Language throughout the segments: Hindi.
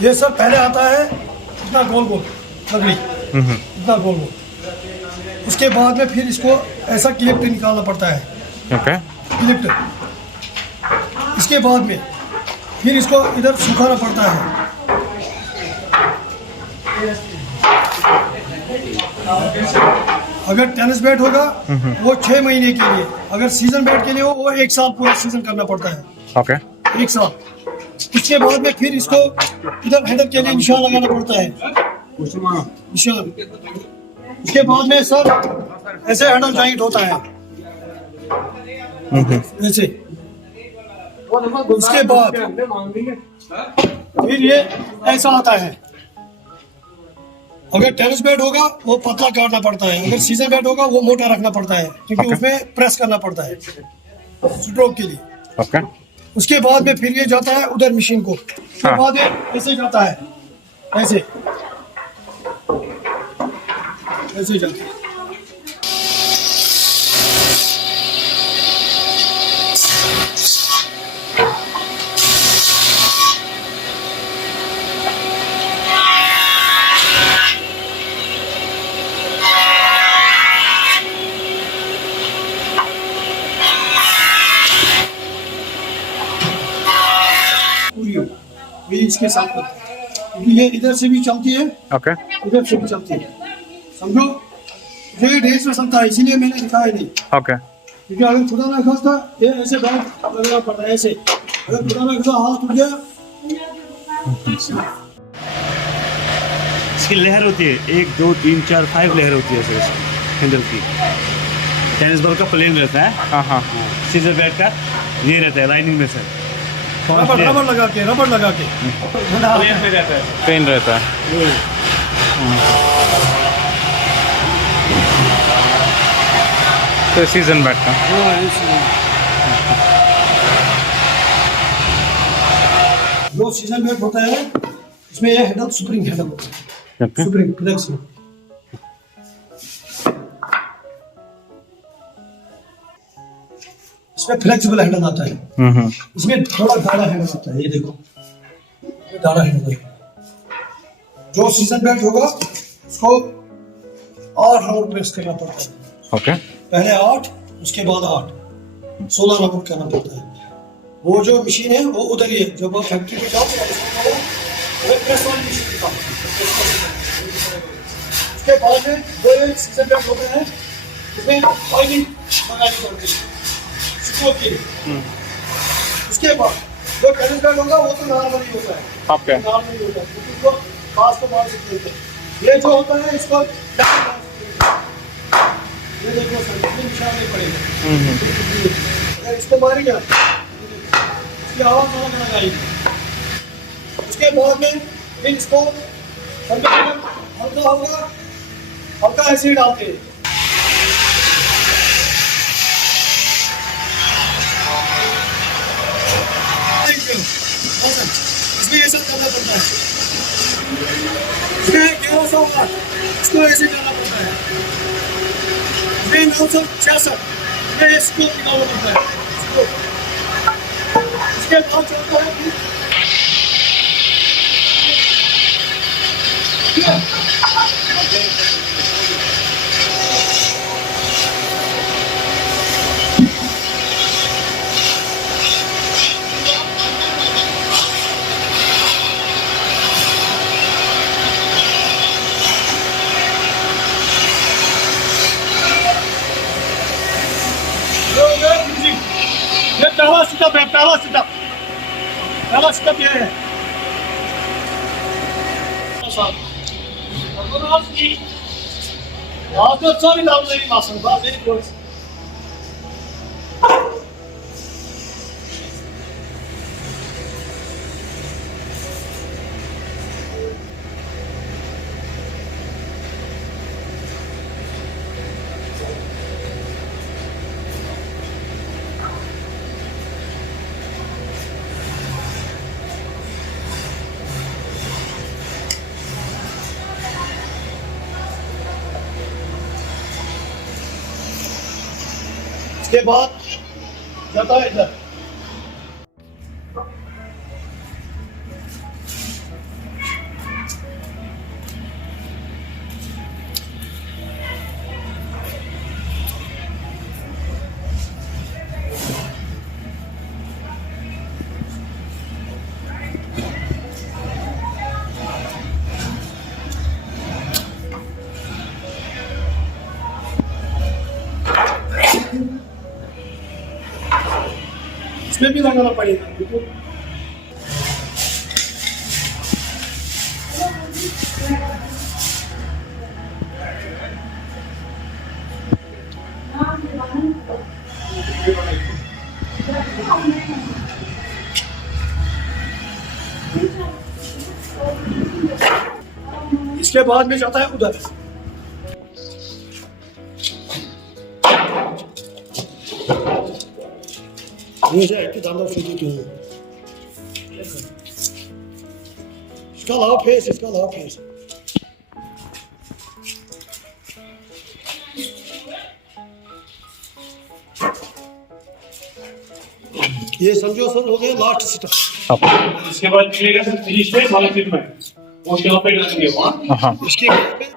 ये सब पहले आता है इतना गोल गोल लकड़ी, इतना गोल गोल। उसके बाद में फिर इसको ऐसा क्लिप निकालना पड़ता है। ओके। क्लिप। इसके बाद में फिर इसको इधर सुखाना पड़ता है। अगर टेनिस बैट होगा वो 6 महीने के लिए, अगर सीजन बैट के लिए हो वो 1 साल पूरा सीजन करना पड़ता है। ओके। 1 साल। उसके बाद में फिर इसको इधर हैंडल के लिए निशान लगाना पड़ता है, निशान। उसके बाद में सर ऐसे हैंडल जॉइंट होता है, ऐसे। उसके बाद फिर ये ऐसा आता है। अगर टेनिस बैट होगा वो पतला काटना पड़ता है, अगर सीजन बैट होगा वो मोटा रखना पड़ता है, क्योंकि उसमें प्रेस करना पड़ता है स्ट्रोक के लिए। ओके। उसके बाद में फिर ये जाता है उधर मशीन को। उसके बाद ये ऐसे जाता है, ऐसे ऐसे जाता है। ये इसके साथ क्योंकि ये इधर से भी चलती है, ओके। इधर से भी चलती है, समझो। ये ढेर में सकता है, इसीलिए मैंने दिखाया नहीं। ओके। क्योंकि अगर खुदा ना खास्ता ये ऐसे बैठ लगाना पड़ता है, ऐसे। अगर खुदा ना खास्ता हाथ टूट गया। इसकी लहर होती है 1 2 3 4 5 लहर होती है सर हैंडल की। टेनिस बॉल का प्लेन रहता है। हाँ। सीजर बैट का ये रहता है लाइनिंग में सर। रबड़ लगा के प्लेन में रहता है। पेन रहता है। तो सीजन बैट का जो सीजन बैट होता है इसमें ये हैंडल स्प्रिंग हैंडल होता है, स्प्रिंग फ्लेक्सिबल। इसमें फ्लेक्सिबल हैंडल आता है। इसमें थोड़ा गाढ़ा हैंडल आता है, ये देखो गाढ़ा हैंडल है। जो सीजन बैट होगा उसको 8 राउंड प्रेस करना पड़ता है। ओके। पहले 8, उसके बाद 8, 16 राउंड करना पड़ता है। वो जो मशीन है वो उधर ही है, जब आप फैक्ट्री पे जाओ वो प्रेस वाली मशीन दिखाओ। उसके बाद में जो ये सीजन बैट होते हैं उसमें ऑयलिंग लगानी पड़ती है स्ट्रोक के लिए। उसके बाद जो टेनिस बैट होगा वो तो नॉर्मली होता है, ओके। नॉर्मली होता है, क्योंकि उसको पास को मार सकते हैं। ये जो होता है इसको ये देखो सर, ये निशान नहीं पड़ेगा। अगर इसको मारेंगे इसकी आवाज अलग आएगी। उसके बाद में फिर इसको हल्का होगा, हल्का ऐसे डालते हैं। इसमें ऐसा करना पड़ता है, इसमें 1100 वाट, इसको ऐसे करना पड़ता है। इसमें 966 ये स्कोप निकालना पड़ता है, स्कोप। इसके बाद चलता है पहला स्टेप है, पहला स्टेप ये है। Sorry, that was very awesome. Very good. इसके बाद जाता है इधर। इसमें भी लगाना पड़ेगा बिल्कुल। इसके बाद में जाता है उधर। ये है कि दाना फिर तो इसका लाभ है, इसका लाभ है। ये समझो सर हो गया लास्ट स्टेप। इसके बाद मिलेगा सर फिनिश में वाला क्लिप में वो यहाँ पे डालेंगे वहाँ। हाँ इसके बाद में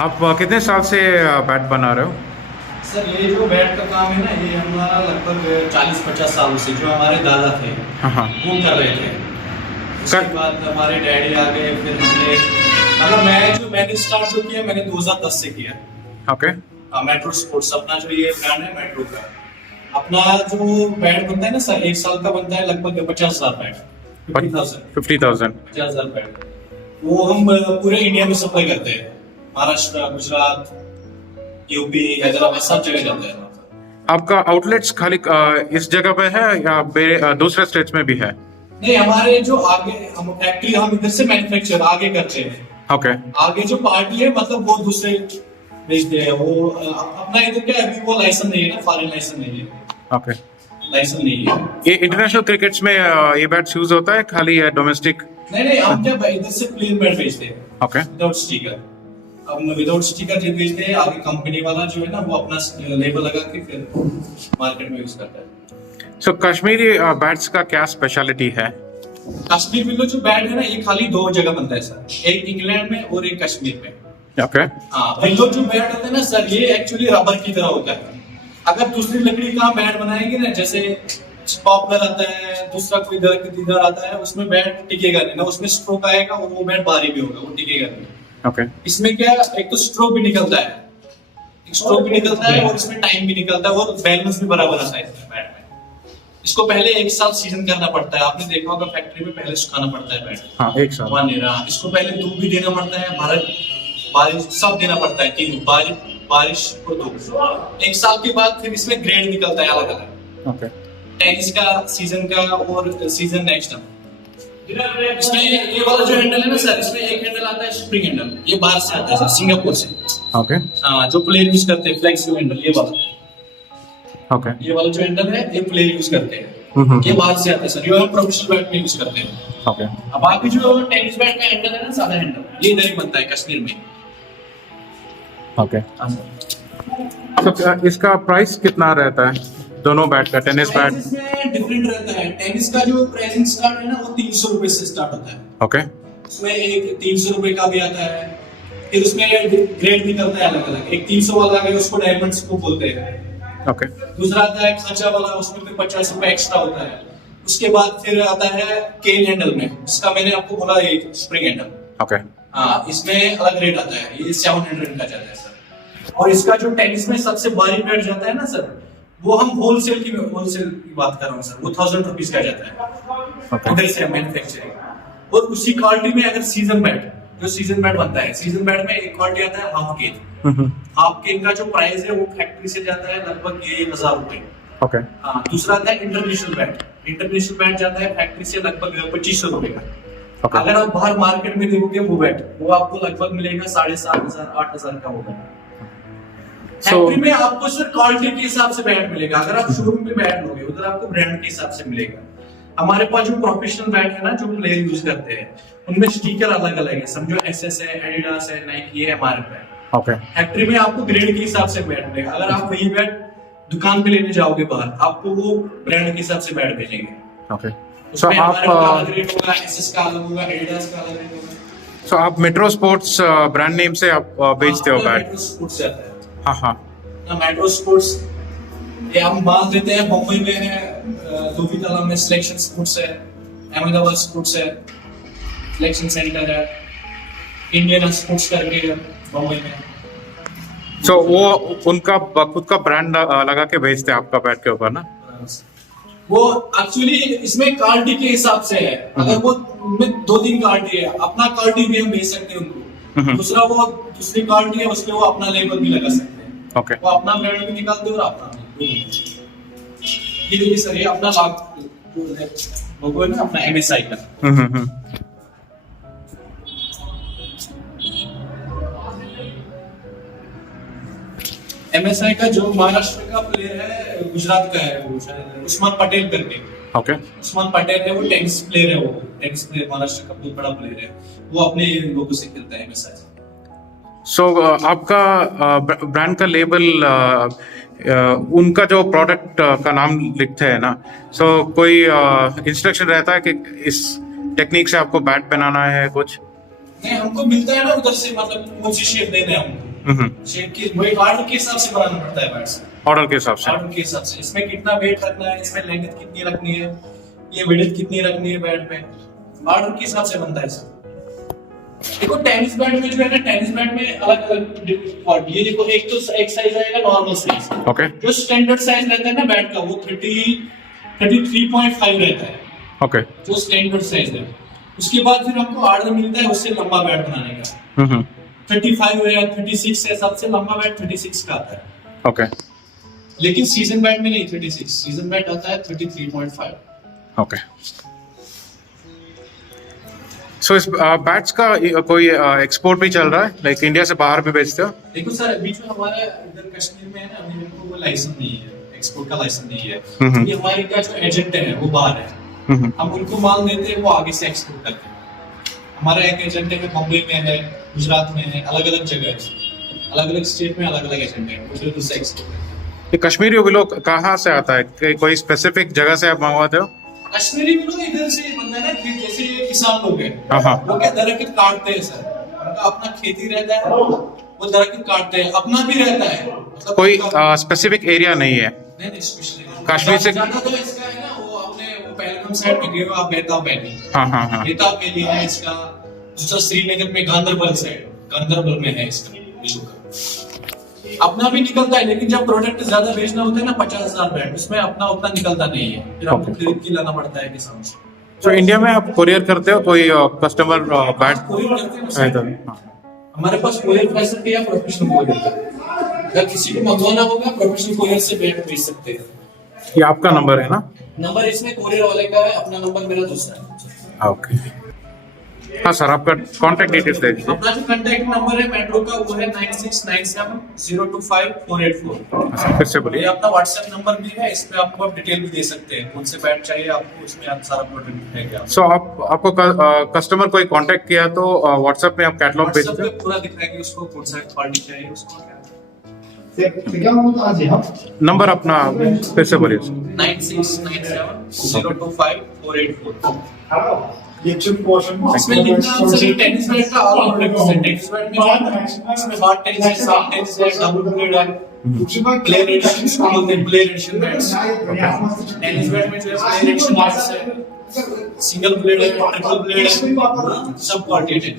आप कितने साल से बैट बना रहे हो? सर ये जो बैट का काम है ना, ये हमारा लगभग 40-50 सालों से जो हमारे दादा थे हाँ वो कर रहे थे। उसके बाद हमारे डैडी आ गए, फिर हमने मतलब मैंने स्टार्ट जो किया मैंने 2010 से किया। ओके। मेट्रो स्पोर्ट्स अपना जो ये ब्रांड है मेट्रो का। अपना जो बैट बनता है ना सर, 1 साल का बनता है लगभग 50,000 बैट। 50,000 50,000 बैट वो हम पूरे इंडिया में सप्लाई करते हैं। महाराष्ट्र, गुजरात, यूपी, हैदराबाद सब जगह जाते हैं। आपका आउटलेट्स खाली इस जगह पे है या दूसरे स्टेट्स में भी है? नहीं, हमारे जो आगे हम फैक्ट्री हम इधर से मैन्युफैक्चर आगे करते हैं। ओके। आगे जो पार्टी है मतलब वो दूसरे भेजते हैं। वो अपना इधर क्या अभी वो लाइसेंस नहीं है ना, फॉरेन लाइसेंस नहीं है। ओके। लाइसेंस नहीं है। ये इंटरनेशनल क्रिकेट्स में ये बैट यूज होता है खाली डोमेस्टिक? नहीं, हम क्या इधर से प्लेन बैट भेजते हैं। ओके। Without sticker. हम विदाउट स्टिकर जो भेजते हैं, आगे कंपनी वाला जो है ना वो अपना लेबल लगा के फिर मार्केट में यूज करता है। सो कश्मीरी बैट्स का क्या स्पेशलिटी है? कश्मीर विलो जो बैट है ना, ये खाली 2 जगह बनता है सर, एक इंग्लैंड में और एक कश्मीर में। ओके। हाँ, विलो जो बैट होता है ना सर, ये एक्चुअली रबर की तरह होता है। अगर दूसरी लकड़ी का बैट बनाएंगे ना, जैसे पॉपुलर आता है, दूसरा कोई इधर आता है, उसमें बैट टिकेगा नहीं ना, उसमें स्ट्रोक आएगा और वो बैट भारी भी होगा, वो टिकेगा नहीं। ओके। इसमें क्या, एक तो स्ट्रोक भी निकलता है, और इसमें टाइम भी निकलता है और बैलेंस भी बराबर आता है इसमें बैट में। इसको पहले 1 साल सीजन करना पड़ता है। आपने देखा होगा फैक्ट्री में पहले सुखाना पड़ता है बैट। हाँ, 1 साल। इसको पहले धूप भी देना पड़ता है, बारिश सब देना पड़ता है, तीनों बारिश और धूप। 1 साल के बाद फिर इसमें ग्रेड निकलता है अलग अलग। ओके। टेनिस का सीजन का और सीजन नेक्स्ट। इसमें ये वाला जो हैंडल है ना सर, इसमें एक हैंडल आता है स्प्रिंग हैंडल, ये बाहर से आता है सर, सिंगापुर से। ओके। हाँ, जो प्लेयर यूज करते हैं फ्लेक्सिबल हैंडल, ये वाला। ओके। ये वाला जो हैंडल है ये प्लेयर यूज करते हैं, ये बाहर से आता है सर, ये हम प्रोफेशनल बैट में यूज करते हैं। ओके। अब बाकी जो टेनिस बैट का हैंडल है ना, सादा हैंडल, ये इधर ही बनता है कश्मीर में। ओके। तो इसका प्राइस कितना रहता है? दोनों बैट का टेनिस बैट? प्राइस इसमें डिफरेंट रहता है। टेनिस का जो प्राइसिंग स्टार्ट है ना वो 300 रुपए से स्टार्ट होता है। ओके उसमें एक 300 रुपए का भी आता है, फिर उसमें ग्रेड निकलता है अलग अलग। एक 300 वाला है उसको डायमंड्स को बोलते हैं। ओके दूसरा आता है खांचा वाला, उसमें फिर 50 रुपए एक्स्ट्रा होता है। उसके बाद फिर आता है केन हैंडल में, इसका मैंने आपको बोला एक स्प्रिंग हैंडल। ओके हाँ, इसमें अलग रेट आता है, ये 700 का जाता है सर। और इसका जो टेनिस में सबसे भारी बैट जाता है ना सर, वो हम होलसेल की बात कर रहा हूँ सर, वो 1000 रुपीज का जाता है Okay. उधर से मैन्युफैक्चरिंग। और उसी क्वालिटी में अगर सीजन बैट, जो सीजन बैट बनता है, सीजन बैट में एक क्वालिटी आता है हाफ केन। हाफ केन का जो प्राइस है वो फैक्ट्री से जाता है लगभग 1000 रुपए। ओके हाँ, दूसरा आता है इंटरनेशनल बैट। इंटरनेशनल बैट जाता है फैक्ट्री से लगभग 2500 रुपए का। Okay. अगर आप बाहर मार्केट में देखोगे वो बैट, वो आपको लगभग मिलेगा 7500 8000 का होगा। फैक्ट्री में आपको सिर्फ क्वालिटी के हिसाब से बैट मिलेगा। अगर आप शोरूम में बैट लोगे उधर आपको ब्रांड के हिसाब से मिलेगा। हमारे पास जो प्रोफेशनल बैट है ना, जो प्लेयर यूज करते हैं, उनमें स्टिकर अलग अलग है। समझो एसएस है, एडिडास है, नाइकी है, एमआरएफ है। ओके फैक्ट्री में आपको ग्रेड के हिसाब से बैट मिलेगा। अगर आप वही बैट दुकान पे लेने जाओगे बाहर, आपको वो ब्रांड के हिसाब से बैट भेजेंगे। ओके सो उसमें आप हमारे का अलग रेट होगा, एसएस का अलग होगा, एडिडास का अलग रेट होगा। सो आप मेट्रो स्पोर्ट्स ब्रांड नेम से आप बेचते हो बैट? मेट्रो स्पोर्ट्स जाता है। हाँ हाँ मेट्रो स्पोर्ट्स ये हम मान देते हैं। मुंबई में है, लोवीताला में सिलेक्शन स्पोर्ट्स है, अहमदाबाद स्पोर्ट्स है, सिलेक्शन सेंटर है, इंडियन स्पोर्ट्स करके है मुंबई में। सो वो उनका खुद का ब्रांड लगा के भेजते हैं आपका बैट के ऊपर ना? वो एक्चुअली इसमें क्वालिटी के हिसाब से है। अगर वो उनमें 2-3 क्वालिटी है, अपना क्वालिटी भी हम भेज सकते हैं उनको। दूसरा वो दूसरी क्वालिटी है, उसमें वो अपना लेबल भी लगा सकते हैं। ओके वो अपना ब्रांड भी निकालते और अपना भी। ये देखिए सर, ये अपना लोगो है ना अपना एमएसआई का। एमएसआई का जो महाराष्ट्र का प्लेयर है, गुजरात का है वो शायद उस्मान पटेल करके। ओके उस्मान पटेल है, वो टेनिस प्लेयर है। वो टेनिस प्लेयर महाराष्ट्र का बहुत बड़ा प्लेयर है। वो अपने लोगों से खेलता है एमएसआई। सो आपका ब्रांड का लेबल उनका जो प्रोडक्ट का नाम लिखते हैं ना, सो कोई इंस्ट्रक्शन रहता है कि इस टेक्निक से आपको बैट बनाना है कुछ? नहीं, हमको मिलता है ना उधर से, मतलब कौन सी शेप देना है हमको। शेप की वही ऑर्डर के हिसाब से बनाना पड़ता है बैट्स। ऑर्डर के हिसाब से? ऑर्डर के हिसाब से। इसमें कितना वेट रखना है, इसमें लेंथ कितनी रखनी है, ये विड्थ कितनी रखनी है बैट में, ऑर्डर के हिसाब से बनता है सर। देखो टेनिस बैट में जो है ना, टेनिस बैट में अलग अलग ये देखो, एक तो एक साइज आएगा नॉर्मल साइज। ओके जो स्टैंडर्ड साइज रहता है ना बैट का, वो 33.5 रहता है। ओके जो स्टैंडर्ड साइज है। उसके बाद फिर हमको ऑर्डर मिलता है उससे लंबा बैट बनाने का। 35 है या 36 है, सबसे लंबा बैट 36 का आता है। ओके लेकिन सीजन बैट में नहीं 36, सीजन बैट आता है 33.5। ओके सो इस बैट्स का कोई एक्सपोर्ट भी चल रहा है, लाइक इंडिया से बाहर भी बेचते हो? देखो सर, बीच में हमारा इधर कश्मीर में है ना, अभी हमको वो लाइसेंस नहीं है, एक्सपोर्ट का लाइसेंस नहीं है। ये हमारे का जो एजेंट है वो बाहर है। हम उनको माल देते हैं, वो आगे से एक्सपोर्ट करते हैं। हमारा एक एजेंट है, मुंबई में है, गुजरात में है, अलग अलग जगह है, अलग अलग स्टेट में अलग अलग एजेंट है, वो फिर उससे एक्सपोर्ट करते हैं। ये कश्मीरी बिलो कहाँ से आता है? कोई स्पेसिफिक जगह से आप मंगवाते हो? कश्मीरी बिलो इधर से बनता है ना, कि जैसे किसान लोग हैं, हाँ। वो क्या दरख्त काटते हैं सर, उनका अपना खेती रहता है, वो दरख्त काटते हैं, अपना भी रहता है, मतलब कोई स्पेसिफिक एरिया नहीं है? नहीं स्पेशली कश्मीर से ज्यादा तो इसका है ना, वो अपने वो पहलगाम साइड में गए हो आप, बेताब वैली। हाँ बेताब वैली है इसका। दूसरा श्रीनगर में गांधरबल साइड, गांधरबल में है इसका बिलो का। अपना भी निकलता है, लेकिन जब प्रोडक्ट ज्यादा बेचना होता है ना, 50,000 बैट, उसमें अपना उतना निकलता नहीं है, फिर आपको खरीद के लाना पड़ता है किसान से। तो इंडिया में आप कोरियर करते हो कोई कस्टमर बैट? कोरियर करते हैं सर। हमारे पास कोरियर फैसिलिटी है, प्रोफेशनल कोरियर। अगर किसी को मंगवाना होगा, प्रोफेशनल कोरियर से बैट भेज सकते हैं। ये आपका नंबर है ना? नंबर इसमें कोरियर वाले का है, अपना नंबर मेरा दूसरा है। ओके हाँ सर, आपका कांटेक्ट डिटेल्स दे दीजिए। अपना जो कांटेक्ट नंबर है मेट्रो का, वो है 9697025484। फिर से ये बोलिए। अपना व्हाट्सएप नंबर भी है, इस पे आपको आप डिटेल भी दे सकते हैं, कौन से बैट चाहिए आपको, उसमें आप सारा प्रोडक्ट दिखाएंगे। सो आपको कस्टमर कोई कांटेक्ट किया तो व्हाट्सएप में आप कैटलॉग व्हाट्सएप भेजते पे पूरा दिखाएंगे उसको, कौन सा क्वालिटी चाहिए उसको, क्या नंबर अपना फिर से बोलिए 9697025484। इसमें लिखना है सर टेनिस बैट का ऑल आउट है। टेनिस बैट में इसमें हार्ड टेनिस है, सॉफ्ट टेनिस है, डबल ब्लेड है, प्लेयर एडिशन इसको बोलते हैं, player edition bats. Tennis bat में जो है प्लेयर एडिशन बैट्स है, सिंगल ब्लेड है, ट्रिपल ब्लेड है, सब क्वालिटी है।